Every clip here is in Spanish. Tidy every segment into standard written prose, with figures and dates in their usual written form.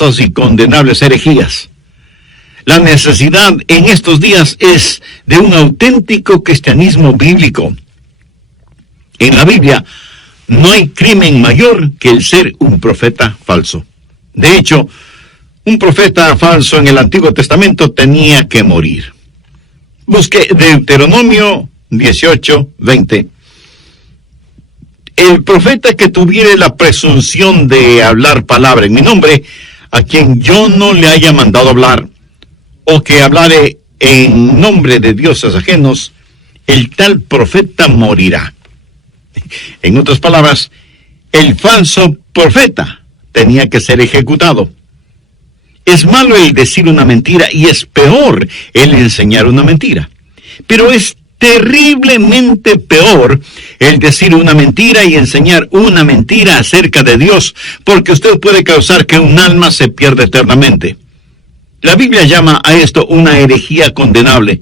falsas y condenables herejías. La necesidad en estos días es de un auténtico cristianismo bíblico. En la Biblia no hay crimen mayor que el ser un profeta falso. De hecho, un profeta falso en el Antiguo Testamento tenía que morir. Busque Deuteronomio 18:20. El profeta que tuviere la presunción de hablar palabra en mi nombre, a quien yo no le haya mandado hablar, o que hablare en nombre de dioses ajenos, el tal profeta morirá. En otras palabras, el falso profeta tenía que ser ejecutado. Es malo el decir una mentira y es peor el enseñar una mentira. Pero es terriblemente peor el decir una mentira y enseñar una mentira acerca de Dios, porque usted puede causar que un alma se pierda eternamente. La Biblia llama a esto una herejía condenable.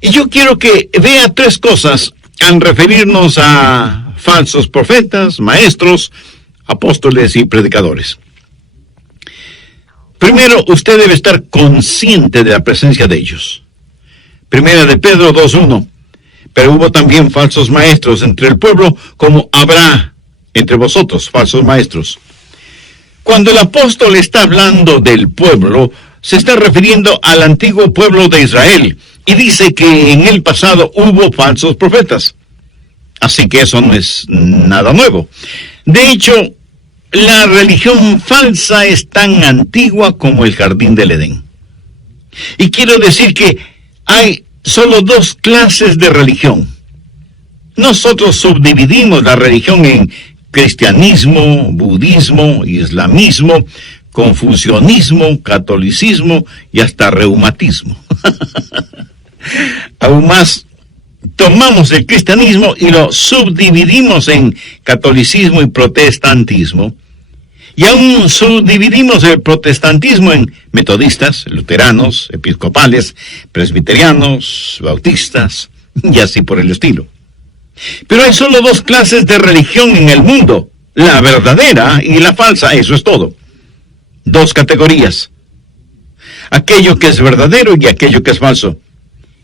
Y yo quiero que vea tres cosas al referirnos a falsos profetas, maestros, apóstoles y predicadores. Primero, usted debe estar consciente de la presencia de ellos. Primera de Pedro 2:1. Pero hubo también falsos maestros entre el pueblo, como habrá entre vosotros falsos maestros. Cuando el apóstol está hablando del pueblo, se está refiriendo al antiguo pueblo de Israel, y dice que en el pasado hubo falsos profetas. Así que eso no es nada nuevo. De hecho, la religión falsa es tan antigua como el jardín del Edén. Y quiero decir que hay solo dos clases de religión. Nosotros subdividimos la religión en cristianismo, budismo, islamismo, confucianismo, catolicismo y hasta reumatismo. Aún más, tomamos el cristianismo y lo subdividimos en catolicismo y protestantismo. Y aún subdividimos el protestantismo en metodistas, luteranos, episcopales, presbiterianos, bautistas, y así por el estilo. Pero hay solo dos clases de religión en el mundo, la verdadera y la falsa, eso es todo. Dos categorías. Aquello que es verdadero y aquello que es falso.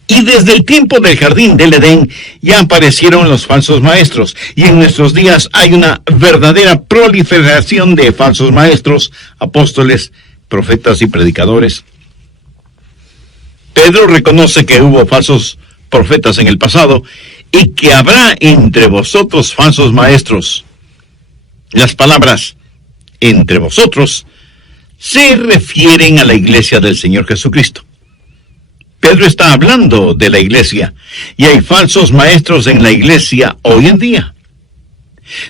Y desde el tiempo del jardín del Edén ya aparecieron los falsos maestros, y en nuestros días hay una verdadera proliferación de falsos maestros, apóstoles, profetas y predicadores. Pedro reconoce que hubo falsos profetas en el pasado, y que habrá entre vosotros falsos maestros. Las palabras entre vosotros se refieren a la iglesia del Señor Jesucristo. Pedro está hablando de la iglesia, y hay falsos maestros en la iglesia hoy en día.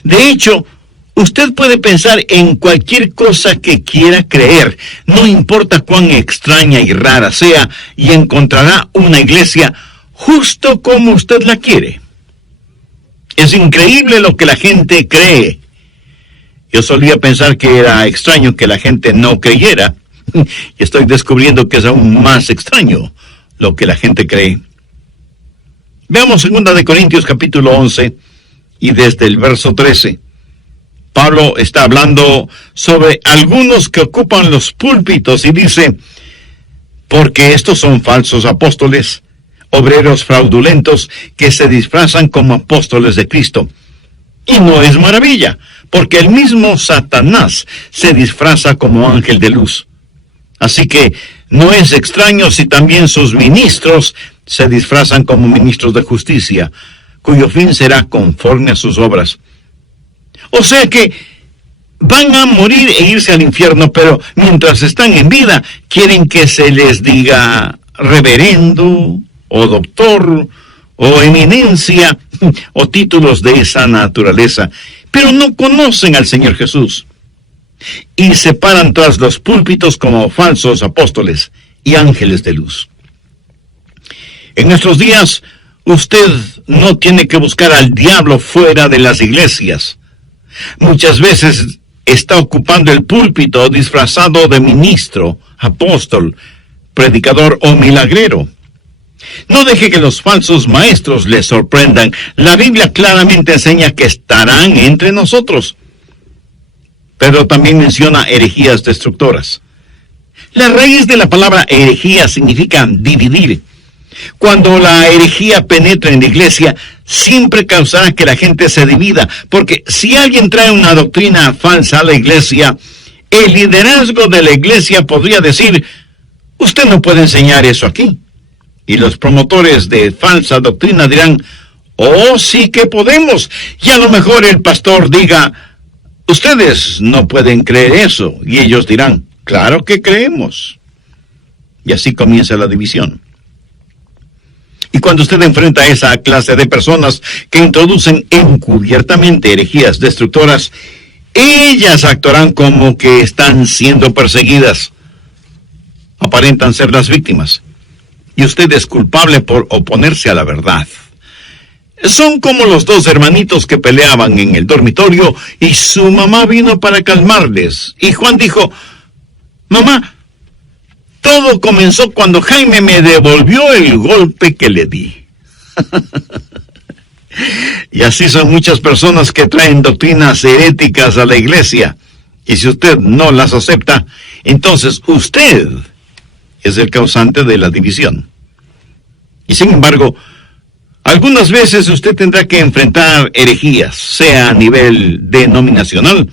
De hecho, usted puede pensar en cualquier cosa que quiera creer, no importa cuán extraña y rara sea, y encontrará una iglesia justo como usted la quiere. Es increíble lo que la gente cree. Yo solía pensar que era extraño que la gente no creyera, y estoy descubriendo que es aún más extraño lo que la gente cree. Veamos 2 de Corintios capítulo 11, y desde el verso 13. Pablo está hablando sobre algunos que ocupan los púlpitos y dice: porque estos son falsos apóstoles, obreros fraudulentos que se disfrazan como apóstoles de Cristo. Y no es maravilla, porque el mismo Satanás se disfraza como ángel de luz. Así que no es extraño si también sus ministros se disfrazan como ministros de justicia, cuyo fin será conforme a sus obras. O sea que van a morir e irse al infierno, pero mientras están en vida quieren que se les diga reverendo, o doctor, o eminencia, o títulos de esa naturaleza, pero no conocen al Señor Jesús. Y se paran tras los púlpitos como falsos apóstoles y ángeles de luz. En nuestros días, usted no tiene que buscar al diablo fuera de las iglesias. Muchas veces está ocupando el púlpito disfrazado de ministro, apóstol, predicador o milagrero. No deje que los falsos maestros le sorprendan. La Biblia claramente enseña que estarán entre nosotros. pero también menciona herejías destructoras. La raíz de la palabra herejía significa dividir. Cuando la herejía penetra en la iglesia, siempre causará que la gente se divida, porque si alguien trae una doctrina falsa a la iglesia, el liderazgo de la iglesia podría decir: usted no puede enseñar eso aquí. Y los promotores de falsa doctrina dirán: oh, sí que podemos. Y a lo mejor el pastor diga: ustedes no pueden creer eso. Y ellos dirán: claro que creemos. Y así comienza la división. Y cuando usted enfrenta a esa clase de personas que introducen encubiertamente herejías destructoras, ellas actuarán como que están siendo perseguidas. Aparentan ser las víctimas. Y usted es culpable por oponerse a la verdad. Son como los dos hermanitos que peleaban en el dormitorio y su mamá vino para calmarles. Y Juan dijo: mamá, todo comenzó cuando Jaime me devolvió el golpe que le di. Y así son muchas personas que traen doctrinas heréticas a la iglesia. Y si usted no las acepta, entonces usted es el causante de la división. Y sin embargo, algunas veces usted tendrá que enfrentar herejías, sea a nivel denominacional,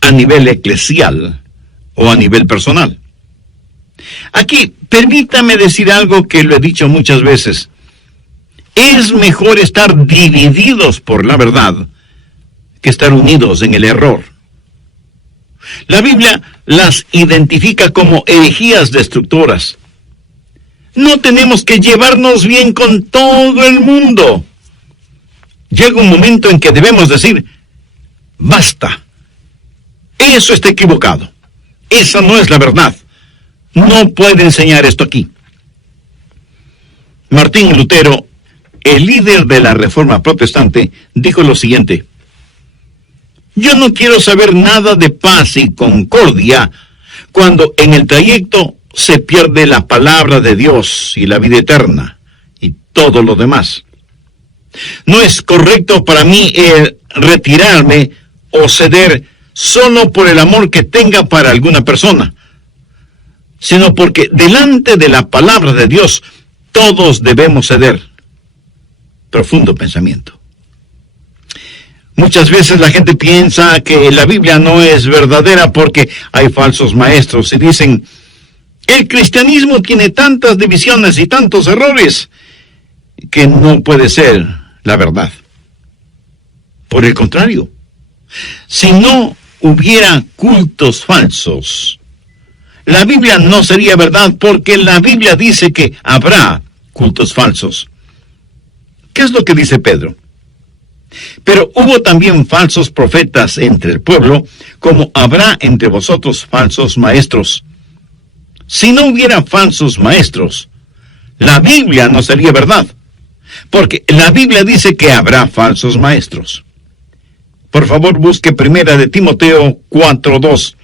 a nivel eclesial o a nivel personal. Aquí, permítame decir algo que lo he dicho muchas veces. Es mejor estar divididos por la verdad que estar unidos en el error. La Biblia las identifica como herejías destructoras. No tenemos que llevarnos bien con todo el mundo. Llega un momento en que debemos decir: basta. Eso está equivocado. Esa no es la verdad. No puede enseñar esto aquí. Martín Lutero, el líder de la Reforma Protestante, dijo lo siguiente: yo no quiero saber nada de paz y concordia cuando en el trayecto se pierde la palabra de Dios y la vida eterna y todo lo demás. No es correcto para mí retirarme o ceder solo por el amor que tenga para alguna persona, sino porque delante de la palabra de Dios todos debemos ceder. Profundo pensamiento. Muchas veces la gente piensa que la Biblia no es verdadera porque hay falsos maestros y dicen: el cristianismo tiene tantas divisiones y tantos errores que no puede ser la verdad. Por el contrario, si no hubiera cultos falsos, la Biblia no sería verdad, porque la Biblia dice que habrá cultos falsos. ¿Qué es lo que dice Pedro? Pero hubo también falsos profetas entre el pueblo, como habrá entre vosotros falsos maestros. Si no hubiera falsos maestros, la Biblia no sería verdad, porque la Biblia dice que habrá falsos maestros. Por favor, busque 1 Timoteo 4:2.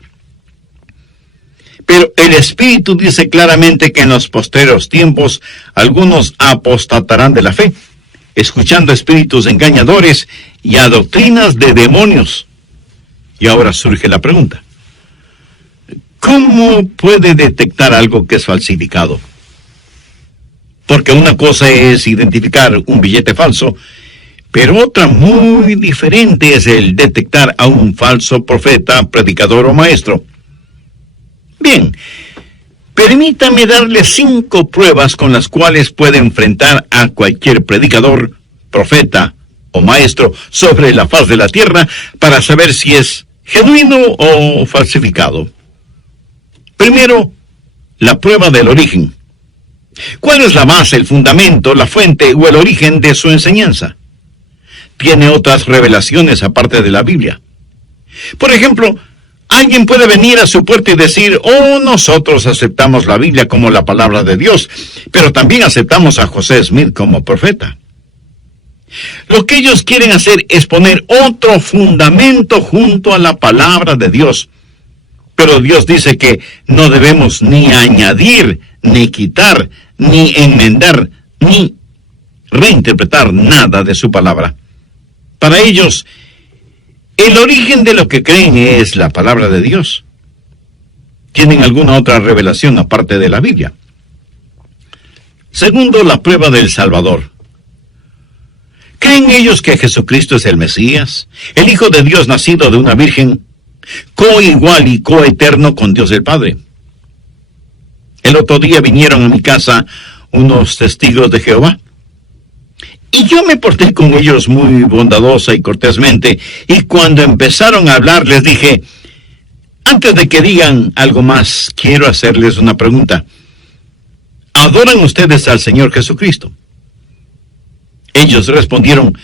Pero el Espíritu dice claramente que en los posteros tiempos algunos apostatarán de la fe, escuchando espíritus engañadores y a doctrinas de demonios. Y ahora surge la pregunta: ¿cómo puede detectar algo que es falsificado? Porque una cosa es identificar un billete falso, pero otra muy diferente es el detectar a un falso profeta, predicador o maestro. Bien, permítame darle 5 pruebas con las cuales puede enfrentar a cualquier predicador, profeta o maestro sobre la faz de la tierra para saber si es genuino o falsificado. Primero, la prueba del origen. ¿Cuál es la base, el fundamento, la fuente o el origen de su enseñanza? ¿Tiene otras revelaciones aparte de la Biblia? Por ejemplo, alguien puede venir a su puerta y decir: oh, nosotros aceptamos la Biblia como la palabra de Dios, pero también aceptamos a José Smith como profeta. Lo que ellos quieren hacer es poner otro fundamento junto a la palabra de Dios. Pero Dios dice que no debemos ni añadir, ni quitar, ni enmendar, ni reinterpretar nada de su palabra. Para ellos, El origen de lo que creen es la palabra de Dios. ¿Tienen alguna otra revelación aparte de la Biblia? Segundo, la prueba del Salvador. ¿Creen ellos que Jesucristo es el Mesías, el Hijo de Dios nacido de una virgen, coigual y coeterno con Dios el Padre? El otro día vinieron a mi casa unos testigos de Jehová, y yo me porté con ellos muy bondadosa y cortésmente, y cuando empezaron a hablar les dije: antes de que digan algo más, quiero hacerles una pregunta. ¿Adoran ustedes al Señor Jesucristo? Ellos respondieron: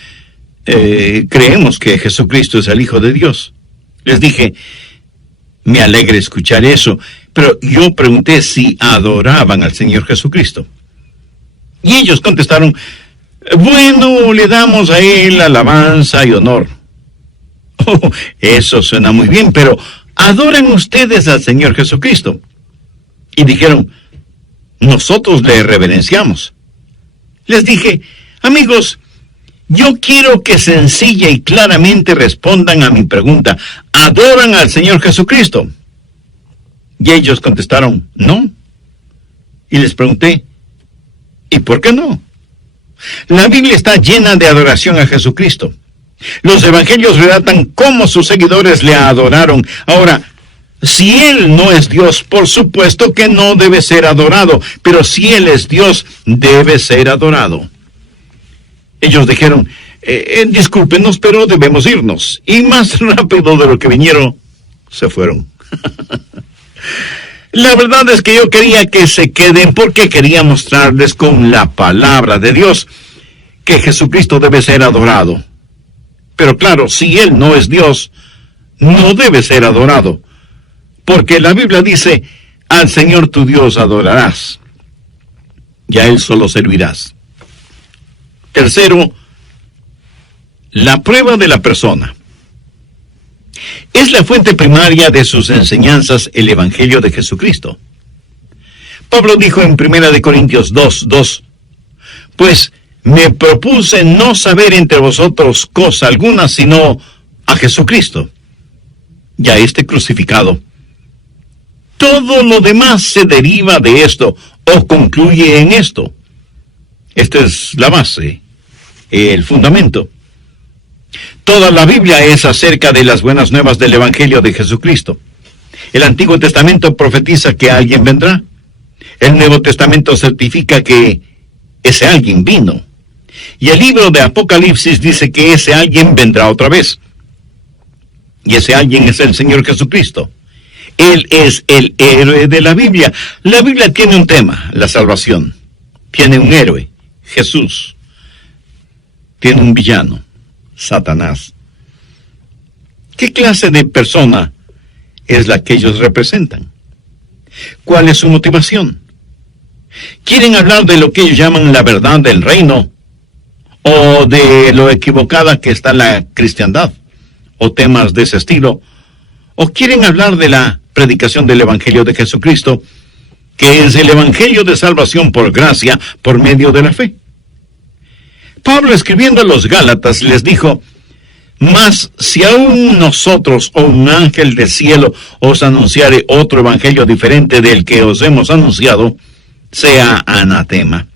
creemos que Jesucristo es el Hijo de Dios. Les dije: me alegra escuchar eso, pero yo pregunté si adoraban al Señor Jesucristo. Y ellos contestaron: bueno, le damos a Él alabanza y honor. Oh, eso suena muy bien, pero ¿adoran ustedes al Señor Jesucristo? Y dijeron: nosotros le reverenciamos. Les dije: amigos, yo quiero que sencilla y claramente respondan a mi pregunta. ¿Adoran al Señor Jesucristo? Y ellos contestaron: no. Y les pregunté: ¿y por qué no? La Biblia está llena de adoración a Jesucristo. Los evangelios relatan cómo sus seguidores le adoraron. Ahora, si Él no es Dios, por supuesto que no debe ser adorado, pero si Él es Dios, debe ser adorado. Ellos dijeron: discúlpenos, pero debemos irnos. Y más rápido de lo que vinieron, se fueron. La verdad es que yo quería que se queden porque quería mostrarles con la palabra de Dios que Jesucristo debe ser adorado. Pero claro, si Él no es Dios, no debe ser adorado. Porque la Biblia dice: al Señor tu Dios adorarás, y a Él solo servirás. Tercero, la prueba de la persona. Es la fuente primaria de sus enseñanzas el Evangelio de Jesucristo. Pablo dijo en 1 Corintios 2:2, pues me propuse no saber entre vosotros cosa alguna sino a Jesucristo, y a este crucificado. Todo lo demás se deriva de esto, o concluye en esto. Esta es la base, el fundamento. Toda la Biblia es acerca de las buenas nuevas del Evangelio de Jesucristo. El Antiguo Testamento profetiza que alguien vendrá. El Nuevo Testamento certifica que ese alguien vino. Y el libro de Apocalipsis dice que ese alguien vendrá otra vez. Y ese alguien es el Señor Jesucristo. Él es el héroe de la Biblia. La Biblia tiene un tema, la salvación. Tiene un héroe, Jesús. Tiene un villano, Satanás. ¿Qué clase de persona es la que ellos representan? ¿Cuál es su motivación? ¿Quieren hablar de lo que ellos llaman la verdad del reino? ¿O de lo equivocada que está la cristiandad? ¿O temas de ese estilo? ¿O quieren hablar de la predicación del Evangelio de Jesucristo, que es el Evangelio de salvación por gracia, por medio de la fe? Pablo, escribiendo a los Gálatas, les dijo: mas si aún nosotros o un ángel del cielo os anunciare otro evangelio diferente del que os hemos anunciado, sea anatema.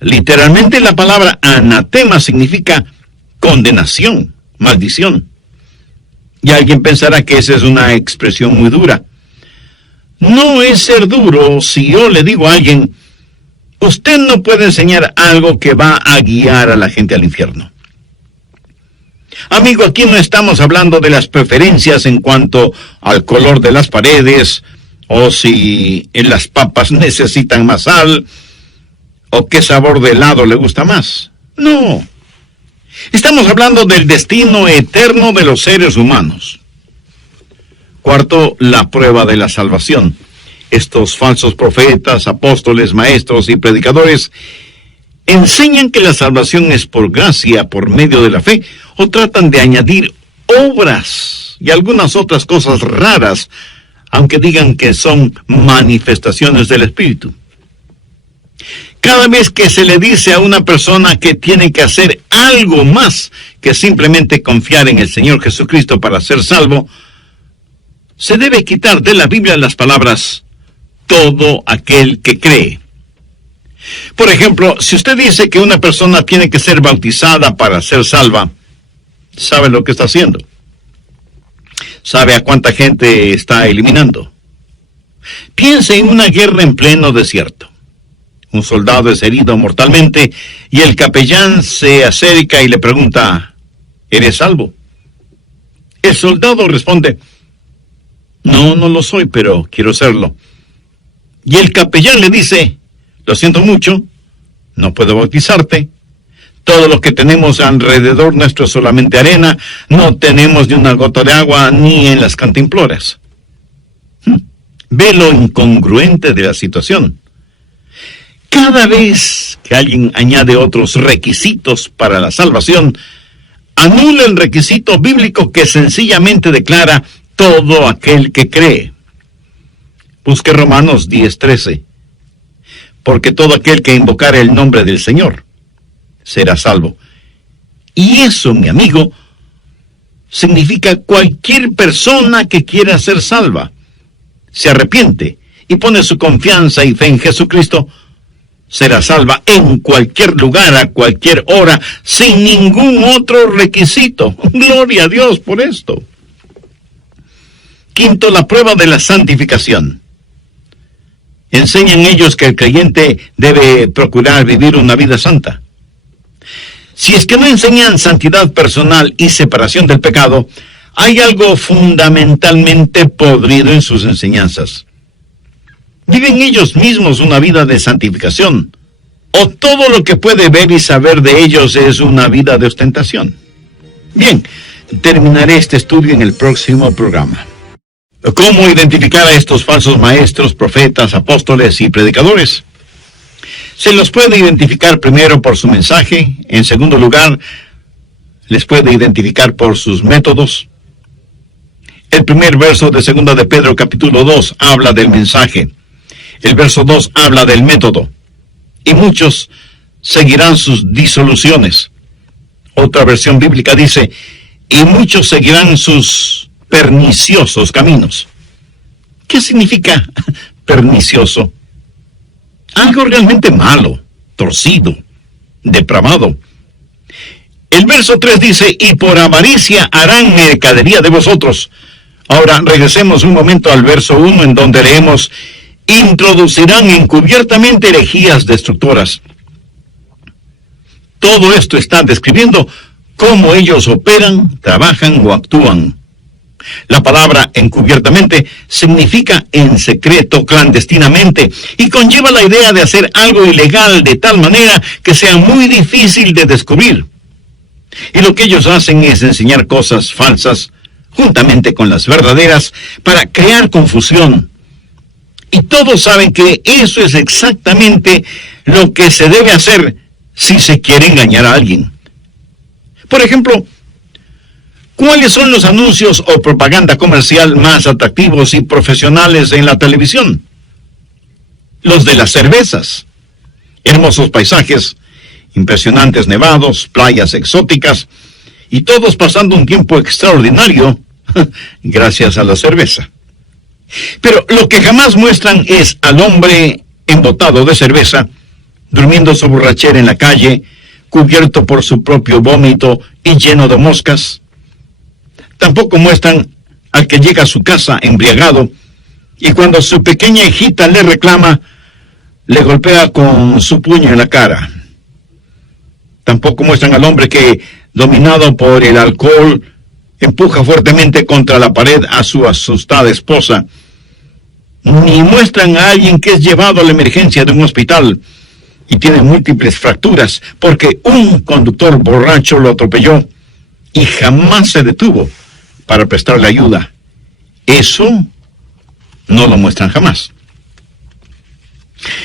Literalmente la palabra anatema significa condenación, maldición. Y alguien pensará que esa es una expresión muy dura. No es ser duro si yo le digo a alguien: usted no puede enseñar algo que va a guiar a la gente al infierno. Amigo, aquí no estamos hablando de las preferencias en cuanto al color de las paredes, o si las papas necesitan más sal, o qué sabor de helado le gusta más. No. Estamos hablando del destino eterno de los seres humanos. Cuarto, la prueba de la salvación. Estos falsos profetas, apóstoles, maestros y predicadores enseñan que la salvación es por gracia, por medio de la fe, o tratan de añadir obras y algunas otras cosas raras, aunque digan que son manifestaciones del Espíritu. Cada vez que se le dice a una persona que tiene que hacer algo más que simplemente confiar en el Señor Jesucristo para ser salvo, se debe quitar de la Biblia las palabras todo aquel que cree. Por ejemplo, si usted dice que una persona tiene que ser bautizada para ser salva, ¿sabe lo que está haciendo? ¿Sabe a cuánta gente está eliminando? Piense en una guerra en pleno desierto. Un soldado es herido mortalmente y el capellán se acerca y le pregunta, ¿eres salvo? El soldado responde, no lo soy, pero quiero serlo. Y el capellán le dice, lo siento mucho, no puedo bautizarte. Todo lo que tenemos alrededor nuestro es solamente arena, no tenemos ni una gota de agua ni en las cantimploras. Ve lo incongruente de la situación. Cada vez que alguien añade otros requisitos para la salvación, anula el requisito bíblico que sencillamente declara todo aquel que cree. Busque Romanos 10:13. Porque todo aquel que invocare el nombre del Señor será salvo. Y eso, mi amigo, significa cualquier persona que quiera ser salva, se arrepiente y pone su confianza y fe en Jesucristo, será salva en cualquier lugar, a cualquier hora, sin ningún otro requisito. Gloria a Dios por esto. Quinto, la prueba de la santificación. Enseñan ellos que el creyente debe procurar vivir una vida santa. Si es que no enseñan santidad personal y separación del pecado, hay algo fundamentalmente podrido en sus enseñanzas. ¿Viven ellos mismos una vida de santificación? ¿O todo lo que puede ver y saber de ellos es una vida de ostentación? Bien, terminaré este estudio en el próximo programa. ¿Cómo identificar a estos falsos maestros, profetas, apóstoles y predicadores? Se los puede identificar primero por su mensaje. En segundo lugar, les puede identificar por sus métodos. El primer verso de 2 de Pedro capítulo 2 habla del mensaje. El verso 2 habla del método. Y muchos seguirán sus disoluciones. Otra versión bíblica dice, y muchos seguirán sus perniciosos caminos. ¿Qué significa pernicioso? Algo realmente malo, torcido, depravado. El verso 3 dice, y por avaricia harán mercadería de vosotros. Ahora regresemos un momento al verso 1 en donde leemos, introducirán encubiertamente herejías destructoras. Todo esto está describiendo cómo ellos operan, trabajan o actúan. La palabra encubiertamente significa en secreto, clandestinamente, y conlleva la idea de hacer algo ilegal de tal manera que sea muy difícil de descubrir. Y lo que ellos hacen es enseñar cosas falsas, juntamente con las verdaderas, para crear confusión. Y todos saben que eso es exactamente lo que se debe hacer si se quiere engañar a alguien. Por ejemplo, ¿cuáles son los anuncios o propaganda comercial más atractivos y profesionales en la televisión? Los de las cervezas. Hermosos paisajes, impresionantes nevados, playas exóticas, y todos pasando un tiempo extraordinario gracias a la cerveza. Pero lo que jamás muestran es al hombre embotado de cerveza, durmiendo su borrachera en la calle, cubierto por su propio vómito y lleno de moscas. Tampoco muestran al que llega a su casa embriagado y cuando su pequeña hijita le reclama, le golpea con su puño en la cara. Tampoco muestran al hombre que, dominado por el alcohol, empuja fuertemente contra la pared a su asustada esposa. Ni muestran a alguien que es llevado a la emergencia de un hospital y tiene múltiples fracturas porque un conductor borracho lo atropelló y jamás se detuvo para prestarle ayuda. Eso no lo muestran jamás.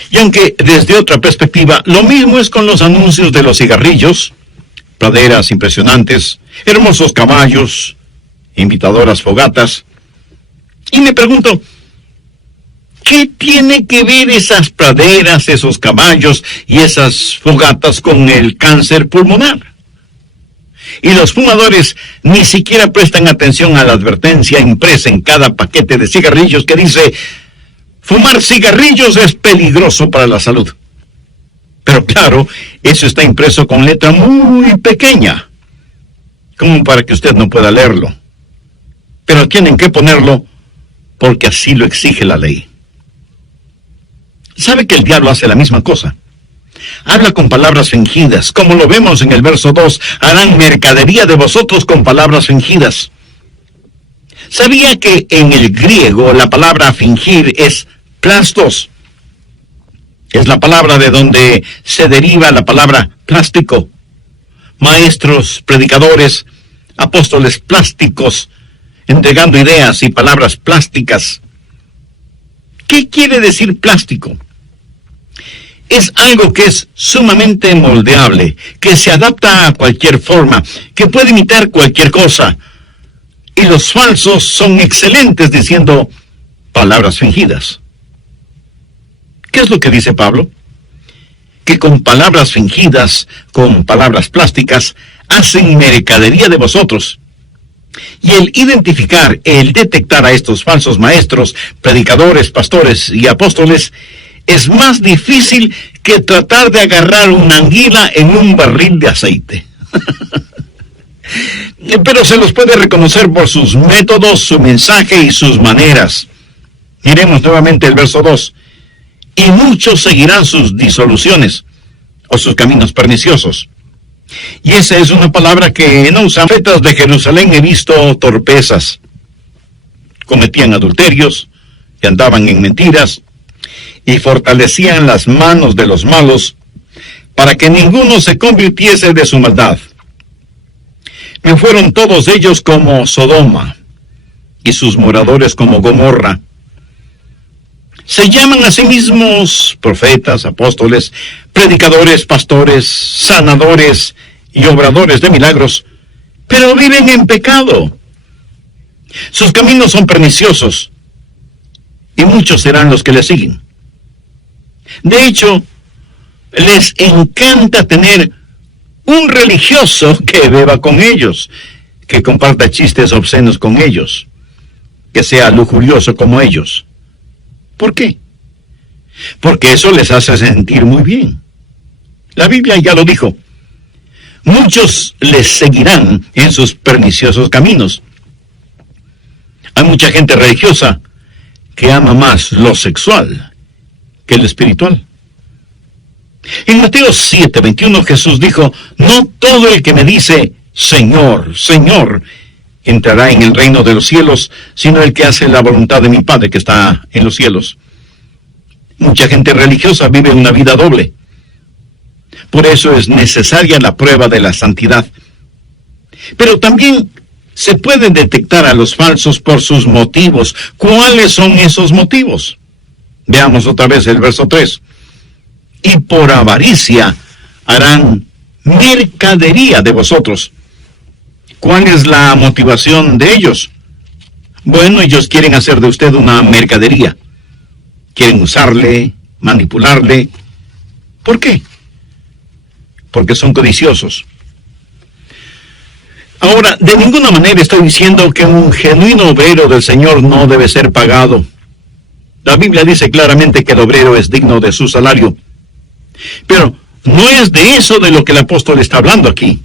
Y aunque desde otra perspectiva, lo mismo es con los anuncios de los cigarrillos, praderas impresionantes, hermosos caballos, invitadoras fogatas. Y me pregunto, ¿Qué tiene que ver esas praderas, esos caballos y esas fogatas con el cáncer pulmonar? Y los fumadores ni siquiera prestan atención a la advertencia impresa en cada paquete de cigarrillos que dice: fumar cigarrillos es peligroso para la salud. Pero claro, eso está impreso con letra muy pequeña, como para que usted no pueda leerlo. Pero tienen que ponerlo porque así lo exige la ley. ¿Sabe que el diablo hace la misma cosa? Habla con palabras fingidas, como lo vemos en el verso 2, harán mercadería de vosotros con palabras fingidas. ¿Sabía que en el griego la palabra fingir es plastos? Es la palabra de donde se deriva la palabra plástico. Maestros, predicadores, apóstoles plásticos, entregando ideas y palabras plásticas. ¿Qué quiere decir plástico? Es algo que es sumamente moldeable, que se adapta a cualquier forma, que puede imitar cualquier cosa. Y los falsos son excelentes diciendo palabras fingidas. ¿Qué es lo que dice Pablo? Que con palabras fingidas, con palabras plásticas, hacen mercadería de vosotros. Y el identificar, el detectar a estos falsos maestros, predicadores, pastores y apóstoles, es más difícil que tratar de agarrar una anguila en un barril de aceite. Pero se los puede reconocer por sus métodos, su mensaje y sus maneras. Miremos nuevamente el verso 2. Y muchos seguirán sus disoluciones o sus caminos perniciosos. Y esa es una palabra que no usan. Profetas de Jerusalén he visto torpezas. Cometían adulterios y andaban en mentiras y fortalecían las manos de los malos para que ninguno se convirtiese de su maldad. Me fueron todos ellos como Sodoma y sus moradores como Gomorra. Se llaman a sí mismos profetas, apóstoles, predicadores, pastores, sanadores y obradores de milagros, pero viven en pecado. Sus caminos son perniciosos y muchos serán los que le siguen. De hecho, les encanta tener un religioso que beba con ellos, que comparta chistes obscenos con ellos, que sea lujurioso como ellos. ¿Por qué? Porque eso les hace sentir muy bien. La Biblia ya lo dijo. Muchos les seguirán en sus perniciosos caminos. Hay mucha gente religiosa que ama más lo sexual que lo espiritual. En Mateo 7:21 Jesús dijo: no todo el que me dice Señor, Señor, entrará en el reino de los cielos, sino el que hace la voluntad de mi Padre que está en los cielos. Mucha gente religiosa vive una vida doble. Por eso es necesaria la prueba de la santidad. Pero también se pueden detectar a los falsos por sus motivos. ¿Cuáles son esos motivos? Veamos otra vez el verso 3. Y por avaricia harán mercadería de vosotros. ¿Cuál es la motivación de ellos? Bueno, ellos quieren hacer de usted una mercadería. Quieren usarle, manipularle. ¿Por qué? Porque son codiciosos. Ahora, de ninguna manera estoy diciendo que un genuino obrero del Señor no debe ser pagado. La Biblia dice claramente que el obrero es digno de su salario. Pero no es de eso de lo que el apóstol está hablando aquí.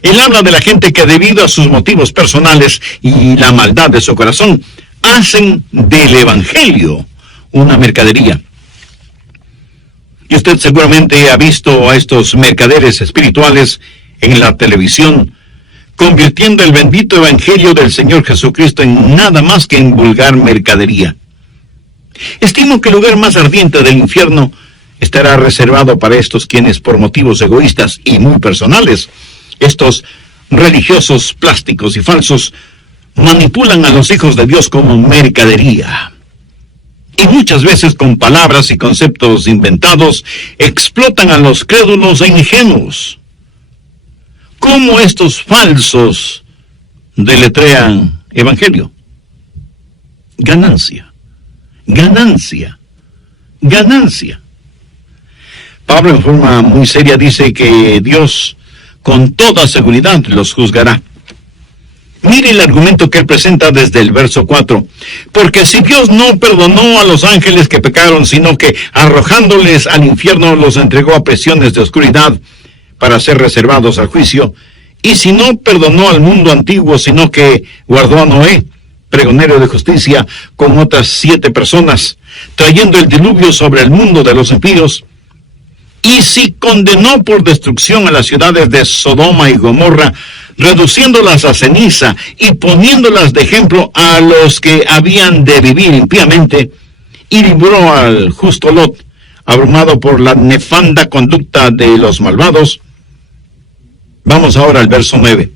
Él habla de la gente que debido a sus motivos personales y la maldad de su corazón, hacen del evangelio una mercadería. Y usted seguramente ha visto a estos mercaderes espirituales en la televisión, convirtiendo el bendito evangelio del Señor Jesucristo en nada más que en vulgar mercadería. Estimo que el lugar más ardiente del infierno estará reservado para estos quienes por motivos egoístas y muy personales, estos religiosos plásticos y falsos, manipulan a los hijos de Dios como mercadería. Y muchas veces con palabras y conceptos inventados, explotan a los crédulos e ingenuos. ¿Cómo estos falsos deletrean evangelio? Ganancia. Ganancia. Ganancia. Pablo en forma muy seria dice que Dios con toda seguridad los juzgará. Mire el argumento que él presenta desde el verso 4. Porque si Dios no perdonó a los ángeles que pecaron, sino que arrojándoles al infierno los entregó a prisiones de oscuridad para ser reservados al juicio, y si no perdonó al mundo antiguo, sino que guardó a Noé, pregonero de justicia, con otras 7 personas, trayendo el diluvio sobre el mundo de los impíos, y si condenó por destrucción a las ciudades de Sodoma y Gomorra, reduciéndolas a ceniza y poniéndolas de ejemplo a los que habían de vivir impíamente, y libró al justo Lot, abrumado por la nefanda conducta de los malvados. Vamos ahora al verso 9.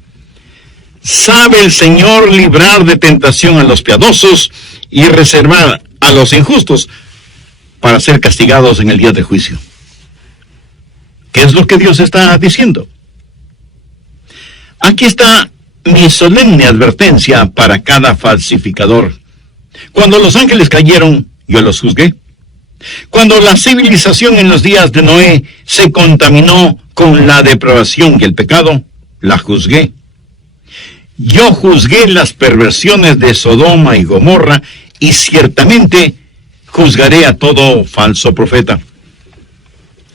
Sabe el Señor librar de tentación a los piadosos y reservar a los injustos para ser castigados en el día de juicio. ¿Qué es lo que Dios está diciendo? Aquí está mi solemne advertencia para cada falsificador. Cuando los ángeles cayeron, yo los juzgué. Cuando la civilización en los días de Noé se contaminó con la depravación y el pecado, la juzgué. Yo juzgué las perversiones de Sodoma y Gomorra, y ciertamente juzgaré a todo falso profeta.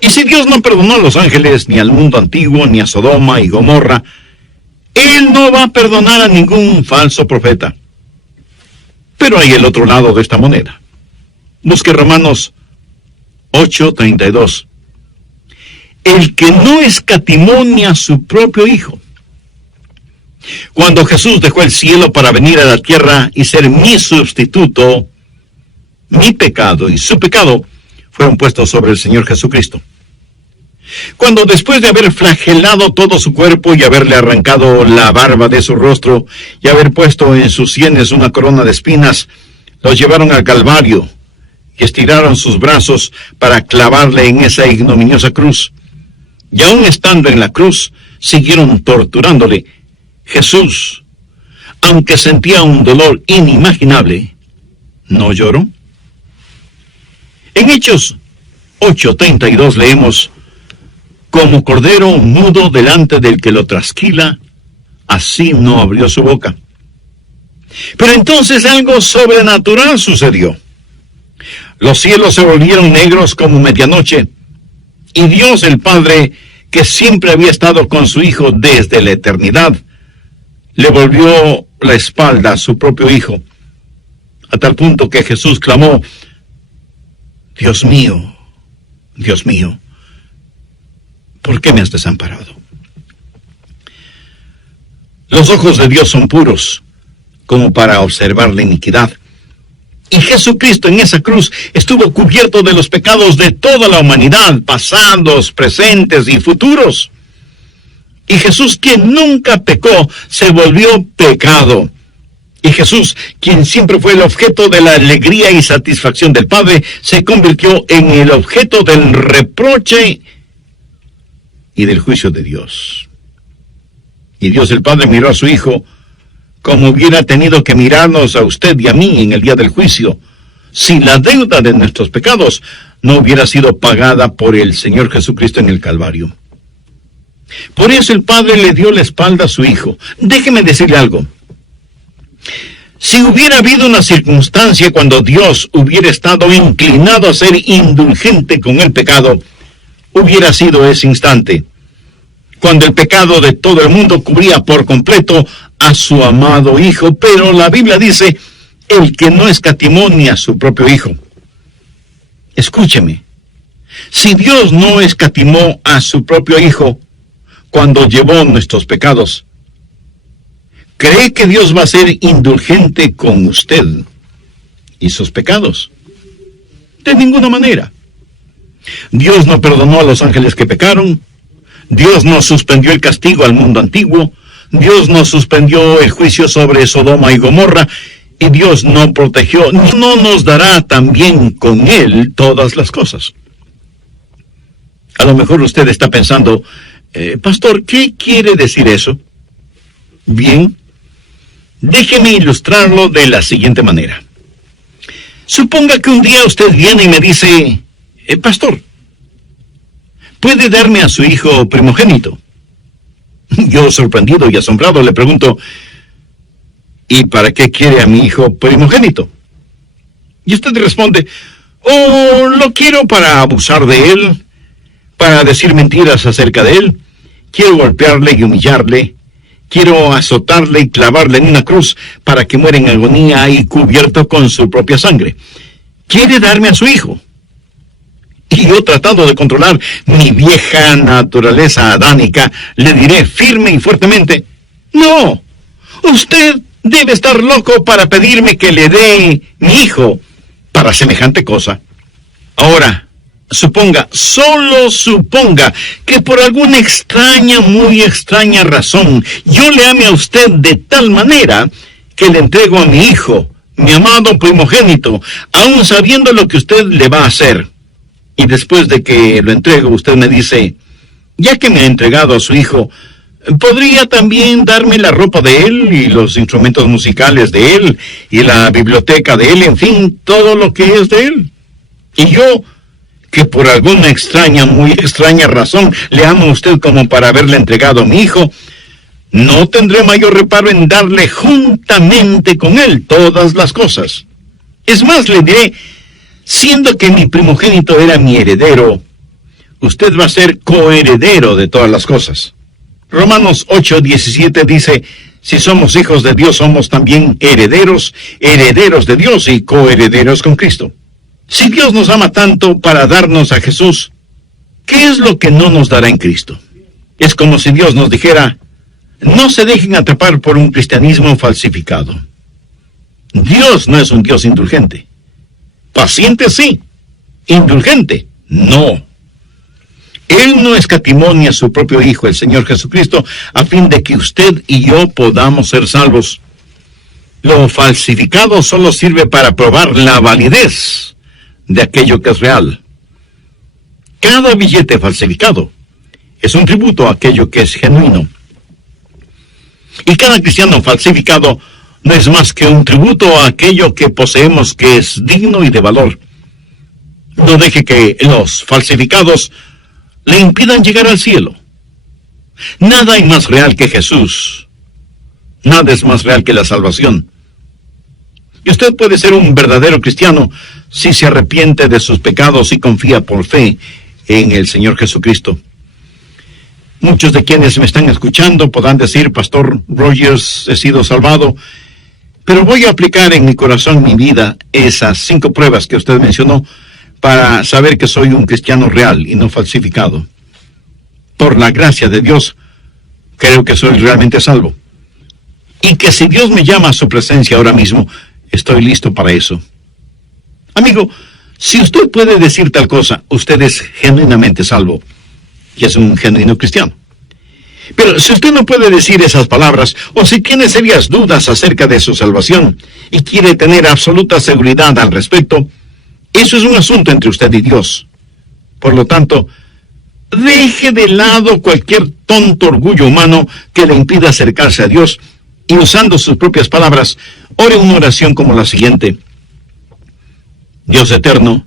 Y si Dios no perdonó a los ángeles, ni al mundo antiguo, ni a Sodoma y Gomorra, Él no va a perdonar a ningún falso profeta. Pero hay el otro lado de esta moneda. Busque Romanos 8:32. El que no escatimó ni a su propio Hijo. Cuando Jesús dejó el cielo para venir a la tierra y ser mi sustituto, mi pecado y su pecado fueron puestos sobre el Señor Jesucristo. Cuando después de haber flagelado todo su cuerpo y haberle arrancado la barba de su rostro y haber puesto en sus sienes una corona de espinas, los llevaron al Calvario y estiraron sus brazos para clavarle en esa ignominiosa cruz. Y aún estando en la cruz, siguieron torturándole. Jesús, aunque sentía un dolor inimaginable, ¿no lloró? En Hechos 8:32 leemos: como cordero mudo delante del que lo trasquila, así no abrió su boca. Pero entonces algo sobrenatural sucedió. Los cielos se volvieron negros como medianoche, y Dios el Padre, que siempre había estado con su Hijo desde la eternidad, le volvió la espalda a su propio Hijo, a tal punto que Jesús clamó: Dios mío, ¿por qué me has desamparado? Los ojos de Dios son puros, como para observar la iniquidad. Y Jesucristo en esa cruz estuvo cubierto de los pecados de toda la humanidad, pasados, presentes y futuros. Y Jesús, quien nunca pecó, se volvió pecado. Y Jesús, quien siempre fue el objeto de la alegría y satisfacción del Padre, se convirtió en el objeto del reproche y del juicio de Dios. Y Dios el Padre miró a su Hijo como hubiera tenido que mirarnos a usted y a mí en el día del juicio, si la deuda de nuestros pecados no hubiera sido pagada por el Señor Jesucristo en el Calvario. Por eso el Padre le dio la espalda a su Hijo. Déjeme decirle algo. Si hubiera habido una circunstancia cuando Dios hubiera estado inclinado a ser indulgente con el pecado, hubiera sido ese instante, cuando el pecado de todo el mundo cubría por completo a su amado Hijo. Pero la Biblia dice: el que no escatimó ni a su propio Hijo. Escúcheme, si Dios no escatimó a su propio Hijo cuando llevó nuestros pecados, ¿cree que Dios va a ser indulgente con usted y sus pecados? De ninguna manera. Dios no perdonó a los ángeles que pecaron. Dios no suspendió el castigo al mundo antiguo. Dios no suspendió el juicio sobre Sodoma y Gomorra. Y Dios no protegió, no nos dará también con Él todas las cosas. A lo mejor usted está pensando: pastor, ¿qué quiere decir eso? Bien, déjeme ilustrarlo de la siguiente manera. Suponga que un día usted viene y me dice, pastor, ¿puede darme a su hijo primogénito? Yo, sorprendido y asombrado, le pregunto, ¿y para qué quiere a mi hijo primogénito? Y usted responde, oh, lo quiero para abusar de él, para decir mentiras acerca de él, quiero golpearle y humillarle, quiero azotarle y clavarle en una cruz para que muera en agonía y cubierto con su propia sangre. Quiere darme a su hijo. Y yo, tratando de controlar mi vieja naturaleza adánica, le diré firme y fuertemente, no, usted debe estar loco para pedirme que le dé mi hijo para semejante cosa. Ahora, suponga, solo suponga, que por alguna extraña, muy extraña razón, yo le ame a usted de tal manera que le entrego a mi hijo, mi amado primogénito, aun sabiendo lo que usted le va a hacer. Y después de que lo entrego, usted me dice, ya que me ha entregado a su hijo, ¿podría también darme la ropa de él y los instrumentos musicales de él y la biblioteca de él, en fin, todo lo que es de él? Y yo, que por alguna extraña, muy extraña razón, le amo a usted como para haberle entregado a mi hijo, no tendré mayor reparo en darle juntamente con él todas las cosas. Es más, le diré, siendo que mi primogénito era mi heredero, usted va a ser coheredero de todas las cosas. Romanos 8:17 dice, si somos hijos de Dios, somos también herederos, herederos de Dios y coherederos con Cristo. Si Dios nos ama tanto para darnos a Jesús, ¿qué es lo que no nos dará en Cristo? Es como si Dios nos dijera, no se dejen atrapar por un cristianismo falsificado. Dios no es un Dios indulgente. Paciente sí, indulgente no. Él no escatimó ni a su propio Hijo, el Señor Jesucristo, a fin de que usted y yo podamos ser salvos. Lo falsificado solo sirve para probar la validez de aquello que es real. Cada billete falsificado es un tributo a aquello que es genuino. Y cada cristiano falsificado no es más que un tributo a aquello que poseemos que es digno y de valor. No deje que los falsificados le impidan llegar al cielo. Nada hay más real que Jesús. Nada es más real que la salvación. Y usted puede ser un verdadero cristiano si se arrepiente de sus pecados y confía por fe en el Señor Jesucristo. Muchos de quienes me están escuchando podrán decir, Pastor Rogers, he sido salvado, pero voy a aplicar en mi corazón, mi vida, esas 5 pruebas que usted mencionó para saber que soy un cristiano real y no falsificado. Por la gracia de Dios, creo que soy realmente salvo. Y que si Dios me llama a su presencia ahora mismo, estoy listo para eso. Amigo, si usted puede decir tal cosa, usted es genuinamente salvo y es un genuino cristiano. Pero si usted no puede decir esas palabras, o si tiene serias dudas acerca de su salvación y quiere tener absoluta seguridad al respecto, eso es un asunto entre usted y Dios. Por lo tanto, deje de lado cualquier tonto orgullo humano que le impida acercarse a Dios y, usando sus propias palabras, ore una oración como la siguiente. Dios eterno,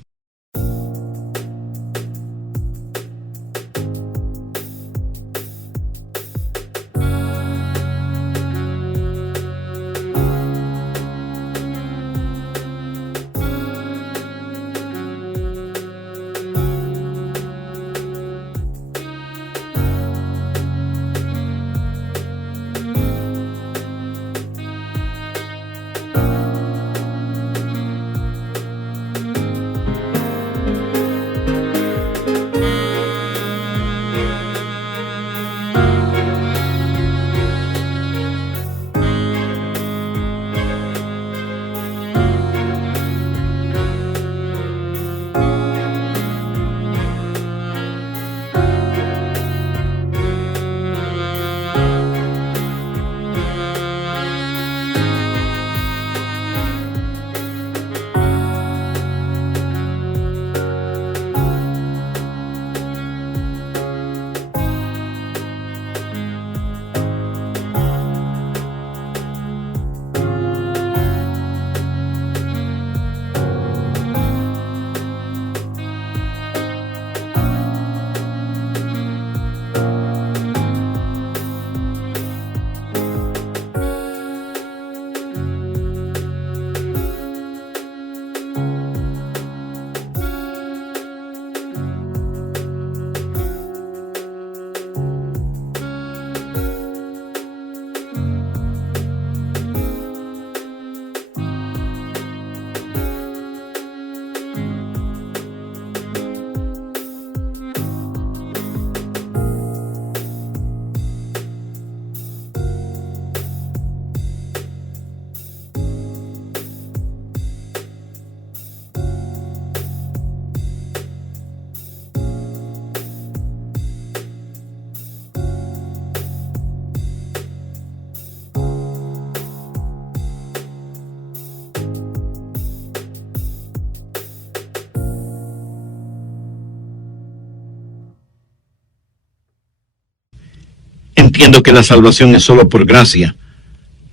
entiendo que la salvación es solo por gracia,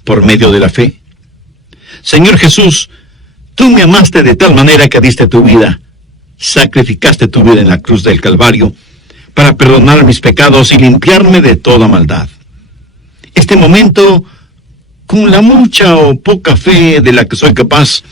por medio de la fe. Señor Jesús, tú me amaste de tal manera que diste tu vida, sacrificaste tu vida en la cruz del Calvario para perdonar mis pecados y limpiarme de toda maldad. Este momento, con la mucha o poca fe de la que soy capaz,